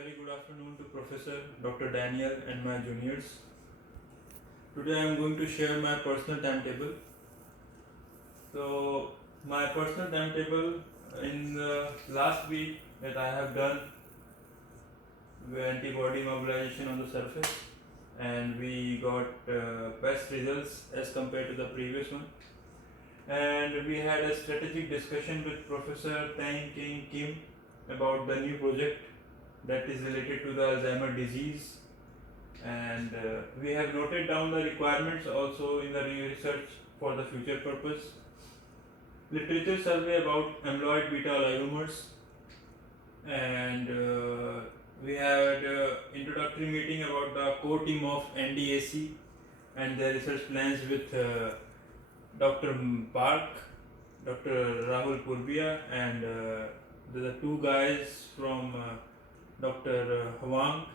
very good afternoon to Professor Dr. Daniel and my juniors. Today I am going to share my personal timetable. So, my personal timetable in the last week that I have done antibody mobilization on the surface, and we got best results as compared to the previous one. And we had a strategic discussion with Professor Tang King Kim about the new project that is related to the Alzheimer's disease, and we have noted down the requirements also in the research for the future purpose. Literature survey about amyloid beta oligomers, and we had introductory meeting about the core team of NDAC and their research plans with Dr. Park, Dr. Rahul Purbia, and the two guys from Dr. Huang.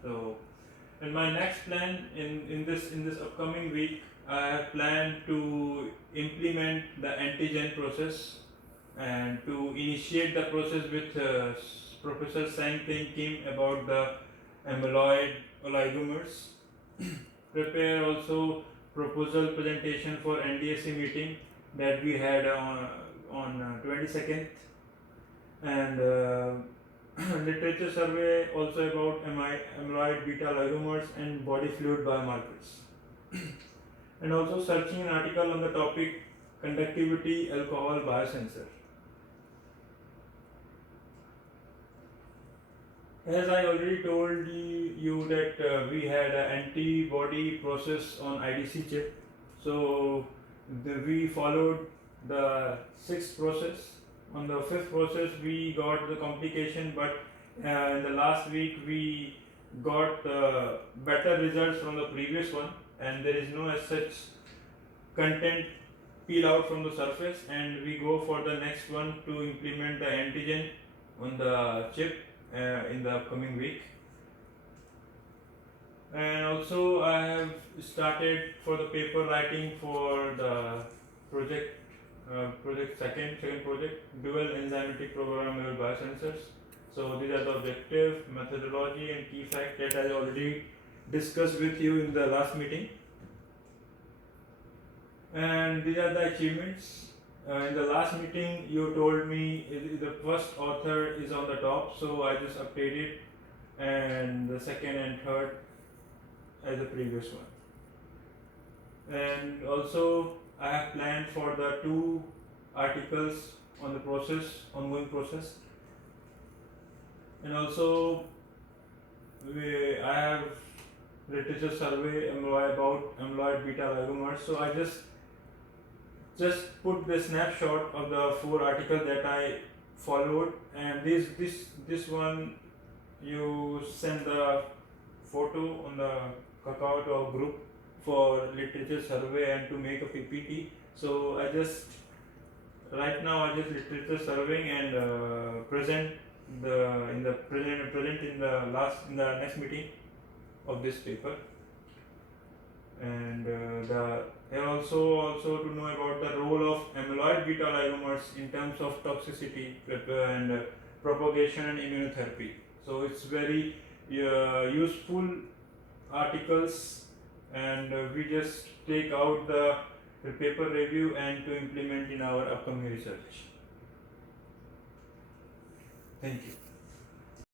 So, in my next plan in this upcoming week, I have planned to implement the antigen process and to initiate the process with Professor Sang Ting Kim about the amyloid oligomers. Prepare also proposal presentation for NDSC meeting that we had on 22nd, and literature survey also about amyloid beta oligomers and body fluid biomarkers, and also searching an article on the topic conductivity alcohol biosensor. As I already told you that we had an antibody process on IDC chip, so we followed the sixth process. On the fifth process, we got the complication, but in the last week we got better results from the previous one, and there is no as such content peel out from the surface, and we go for the next one to implement the antigen on the chip in the upcoming week. And also I have started for the paper writing for the project second project, dual enzymatic programmable biosensors. So these are the objective, methodology and key facts that I already discussed with you in the last meeting. And these are the achievements. In the last meeting you told me the first author is on the top, so I just updated, and the second and third as the previous one. And also I have planned for the two articles on the ongoing process, and also I have literature survey about amyloid beta oligomers. So I just put the snapshot of the four articles that I followed, and this one you send the photo on the Kakao Talk group for literature survey and to make a PPT. So right now I just literature surveying and present in the next meeting of this paper. And also to know about the role of amyloid beta oligomers in terms of toxicity and propagation and immunotherapy. So it's very useful articles, and we just take out the paper review and to implement in our upcoming research. Thank you.